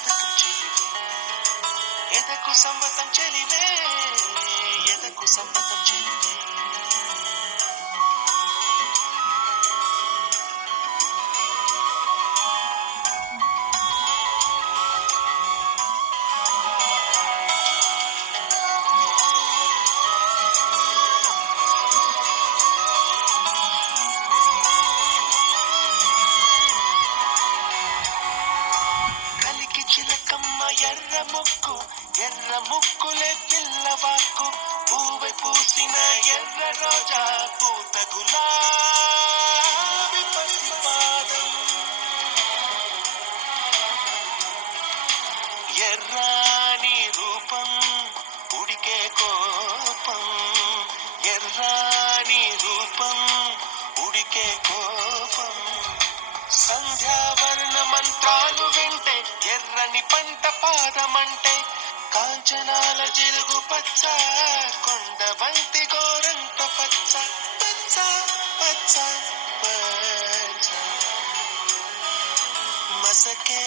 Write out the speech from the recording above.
సంబతం చెలివే ఎదకు సంబతం చెలివే ఎదకు సంబతం చెలివే కలికి చిలకమ్మ ఎర్ర ముక్కులే పిల్లవాకు పూవై పూసిన ఎర్ర రోజా పూత గులాబీ పసిపాదం ఎర్రాని రూపం ఉడికే కోపం ఎర్రాని రూపం ఉడికే కోపం సంధ్యావర్ణ మంత్రాలు వింటే ఎర్రని పంట పాదమంటే కాంచనాల జిలుగు పచ్చ కొండ బంతి గోరంత పచ్చ పచ్చ పచ్చ పచ్చ మసకే